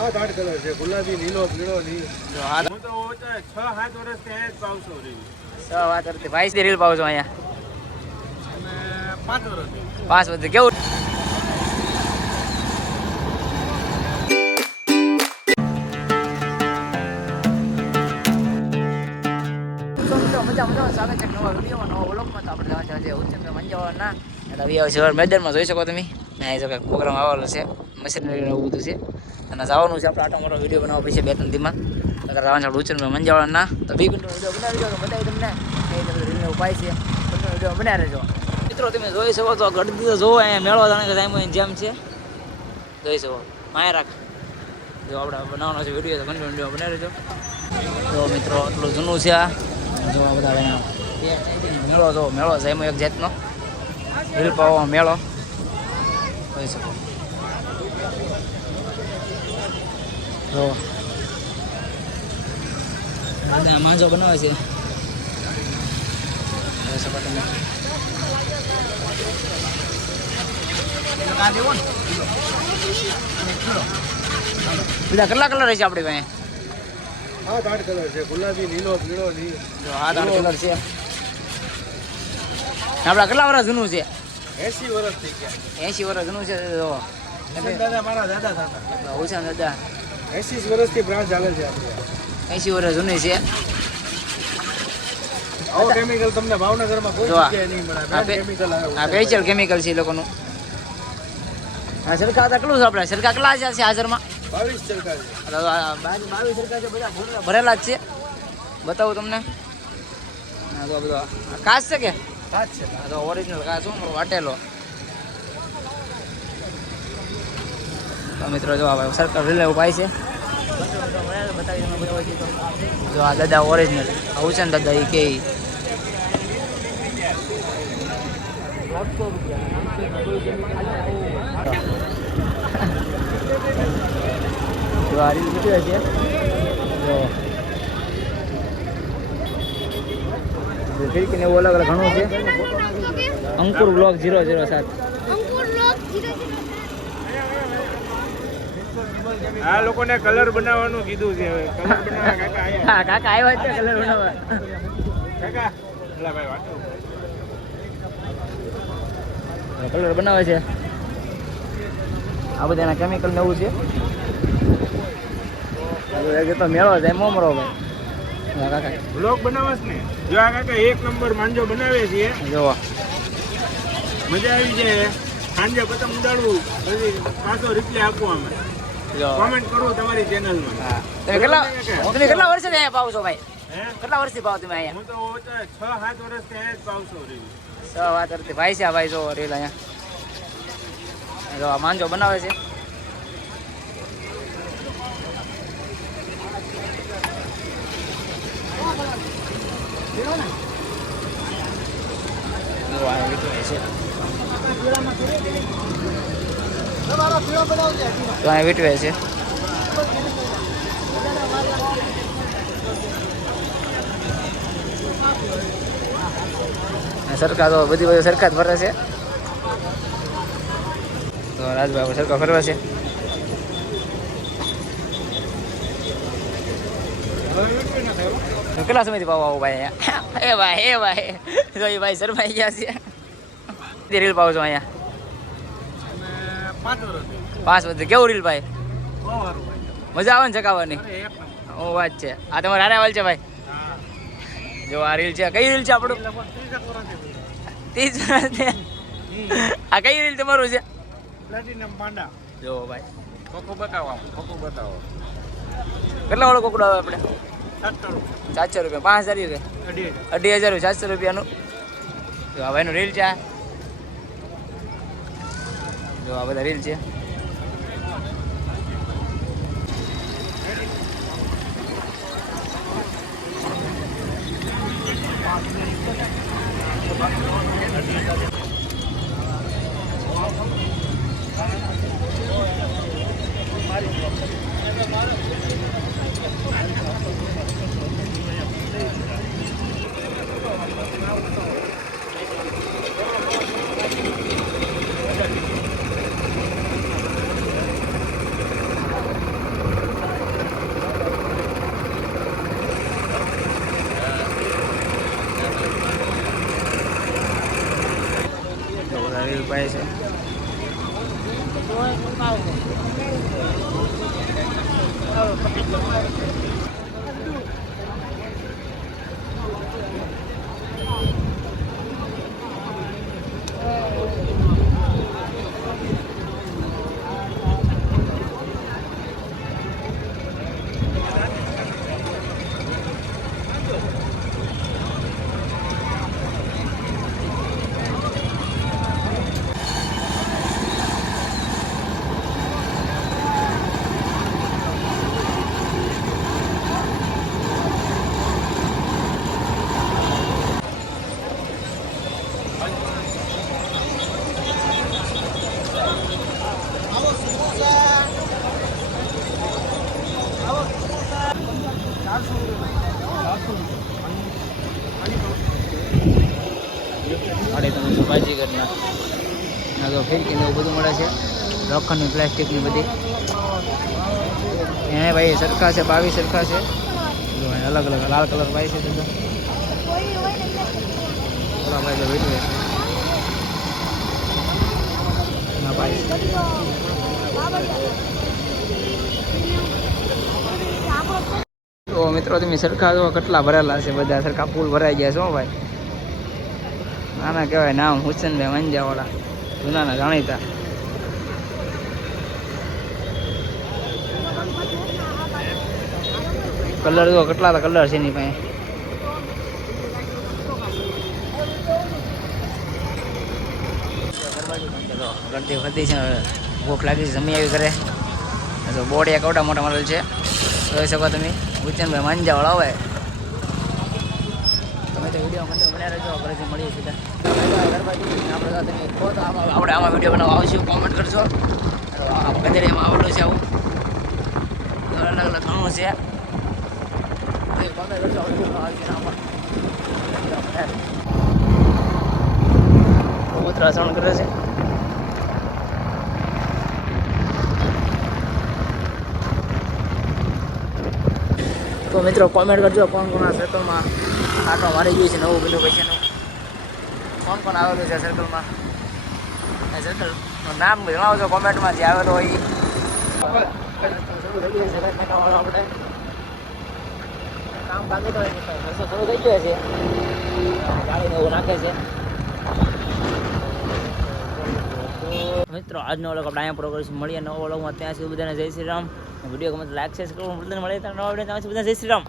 સાત આઠ કલર છે. ગુલાબી લીલો પીળો લીલો. હું તો ઓછા છ સાત વર્ષ જ રહી છ વાત કરતી ભાઈ થી રીલ પાવ છો અહીંયા? પાંચ વર્ષ પાંચ કેવું? મજા મજા સ્વાગત છે નવા વિડીયોમાં નવા વ્લોગમાં તો આપણે જવા છે ઉચ્ચમ મંજાવાના એટલે આવી આવે મેદાનમાં જોઈ શકો તમે. કંઈક પ્રોગ્રામ આવેલો છે. મશીનરી એવું બધું છે. અને જવાનું છે આપણે આટો મોટો વીડિયો બનાવવા પછી બે ત્રણ દીમાં અગર જવાનું છે આપણે ઉચ્ચમ મંજાવાના તો બી કંટ્રોલ વીડિયો બનાવી દો બતાવી તમને. એ ઉપાય છે. કંટ્રોલ વીડિયો બનાવી રહેજો. મિત્રો તમે જોઈ શકો તો ગળદી તો જોવો, અહીંયા મેળો જાણે સાહેબ જેમ છે. જોઈ શકો. માયા રાખ. જો આપણે બનાવવાનો છે વીડિયો, તો કંટ્રોલ વીડિયો બનાવી રહેજો. જો મિત્રો, આટલું જૂનું છે આ. જો આ બધા મેળો, જો મેળો છે એમાં એક જાતનો. હિલ પાવો મેળો. જોઈ શકો. જો બધા માંજો બનાવે છે. બીજા કેટલા કલર છે આપણી પાસે? આઠ કલર છે. ગુલાબી લીલો પીળો લીલો. કલર છે. આપણા કેટલા વર્ષ જૂનું છે? એસી વર્ષથી ગયા. એસી વર્ષ જૂનું છે દાદા મારા દાદા ઓછા દાદા. એસી વર્ષથી બ્રાન્ચ ચાલે છે આપણે એસી વર્ષ જૂની છે. આવો કેમિકલ તમને ભાવનગરમાં કોઈ જગ્યાએ નહીં મળે. આ કેમિકલ આ સ્પેશિયલ કેમિકલ છે લોકોનું. આ સરખા કેટલું છે આપણે? સરખા કેટલા છે હાજરમાં? બાવીસ ચરકા છે. બાવીસ સરખા છે બધા ભરેલા- જ છે. બતાવું તમને. આ તો બધો કાચ છે કે? કાચ છે. આ તો ઓરિજિનલ કાચ હું વાટેલો. તો મિત્રો જો આ સરકાર રીલે ઉપાય છે. જો આ દાદા ઓરિજિનલ આવું છે ને દાદા, એ કે જો આ છે. ખીડકીને એવું અલગ અલગ ઘણું છે. અંકુર બ્લોક ઝીરો ઝીરો સાત. અંકુર લોક ધીરે આ લોકોને કલર બનાવવાનું કીધું છે હવે. કલર બનાવવા કાકા આયા. હા કાકા આવ્યા છે કલર બનાવવા. કાકા. એલા ભાઈ વાંચો. કલર બનાવે છે. આ બધા એના કેમિકલ ને એવું છે. તો મેળો છે મોમરો ભાઈ. બ્લોક કાકા. બ્લોગ બનાવસ ને? જો આ કાકા એક નંબર માંજો બનાવે છે. જોવા મજા આવી જાય. સાંજે પતંગ ઉડાડવું. પછી પાછો રિપ્લે આપવો અમે કોમેન્ટ કરો તમારી ચેનલમાં હા. તમે કેટલા તમે કેટલા વર્ષે અહીંયા પાવ છો ભાઈ? હે? કેટલા વર્ષથી પાવ તમે અહીંયા? હું તો છ સાત વર્ષથી અહીંયા જ પાવશો રહી છ સાત વર્ષથી. ભાઈ છે આ ભાઈ જો રેલ અહીંયા. જો આ માંજો બનાવે છે. છે. તો અહીં વીટવે છે. સરકાર તો બધી બધી સરકાર જ ફરે છે. તો રાજભાઈ સરકાર ફરવા છે. કેટલા સમયથી પાવ આવો ભાઈ અહીંયા? એ ભાઈ એ ભાઈ. તો એ ભાઈ શરમાઈ ગયા છે. રીલ પાવ છો અહીંયા. પાંચ વર્ષ કેવું રીલ ભાઈ? મજા આવે ને ચકાવવાની? હું ઓ વાત છે. આ તમારે હારે વાલ છે ભાઈ? જો આ રીલ છે. કઈ રીલ છે આપણું? ત્રીસ વર્ષ આ કઈ રીલ તમારું છે? Platinum panda. જો ભાઈ. કોકો બતાવો કોકો બતાવો. કેટલા વાળો કોકડો આવે આપણે? સાતસો રૂપિયા. પાંચ હજાર રૂપિયા. અઢી હજાર. અઢી હજાર સાતસો રૂપિયાનું. જો આ ભાઈનું રીલ છે તો આ બધા રીલ છે. Thank Praise. તમે સુભાજી ના તો ફિરકી ને એવું બધું મળે છે. લોખંડની પ્લાસ્ટિકની બધી. એને ભાઈ સરખા છે બાવીસ સરખા છે. અલગ અલગ લાલ કલર ભાઈ છે તો ઓલા ભાઈ તો તો મિત્રો તમે સરખા જો કેટલા ભરેલા છે બધા? સરખા ફૂલ ભરાઈ ગયા છે ભાઈ. નાના કહેવાય નામ હુસેનભાઈ વંજાવાળા, જૂનાના જાણીતા. કલર જો કેટલા કલર છે એની પાસે. ગરદી વધી છે ભૂખ લાગી છે, જમી આવી કરે તો બોર્ડ એક મોટા મોડલ છે. જોઈ શકો તમે ઉચ્ચનભાઈ મંજાવાળા હોય. તો વીડિયો મને બનાવી રહેજો. ઘરેથી મળીએ સીધા. આપણે તમે કહો તો આપણે આવા વીડિયો બનાવવા આવશું. કોમેન્ટ કરજો. આપણે એમાં આવેલું છે આવું. અલગ અલગ ઘણું છે. તમે comment કરજો. આપણે શું આવશે આમાં. ઉત્તરાસણ કરે છે. તો મિત્રો કોમેન્ટ કરજો કોણ કોણ સર્કલમાં આટો મારી ગઈ છે નવું કિલો પૈસાનું. કોણ કોણ આવેલું છે સર્કલમાં સર્કલનું નામ જણાવજો કોમેન્ટમાં, જે આવેલો હોય. આપણે કામ બાકી તો. રસ્તો શરૂ થઈ ગયો છે એવું નાખે છે. મિત્રો, આજનો વ્લોગ આપણે અહીંયા પૂરો કરીશું. મળીએ નવો વ્લોગમાં ત્યાં સુધી બધાને જય શ્રી રામ. વીડિયો ગમે લાઈક શેર કરો બધાને મળીએ ત્યાં નવા વીડિયો ત્યાં બધાને જય શ્રી રામ.